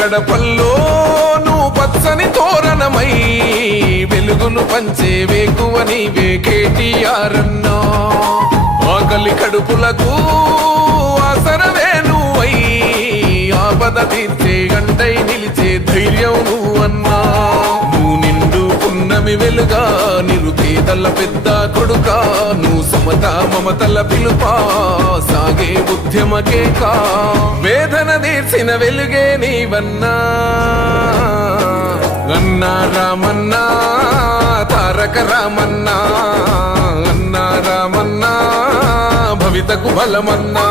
గడపల్లో నువ్వు పచ్చని తోరణమై వెలుగును పంచే వేకువ నీవే కేటీఆర్ అన్నా. ఆకలి కడుపులకు ఆసరవే నువ్వై ఆపద తీర్చే గంటై నిలిచే ధైర్యం నువ్వన్నా. నువ్వు నిండు పున్నమి వెలుగా నిరుపేదల పెద్ద కొడుకా. నువ్వు సమత మమతల పిలుపా సాగే ఉద్యమకే కా. వేదన తీర్చిన వెలుగే నీవన్నా. అన్నా రామన్నా తారక రామన్నా. అన్నా రామన్నా భవితకు బలమన్నా.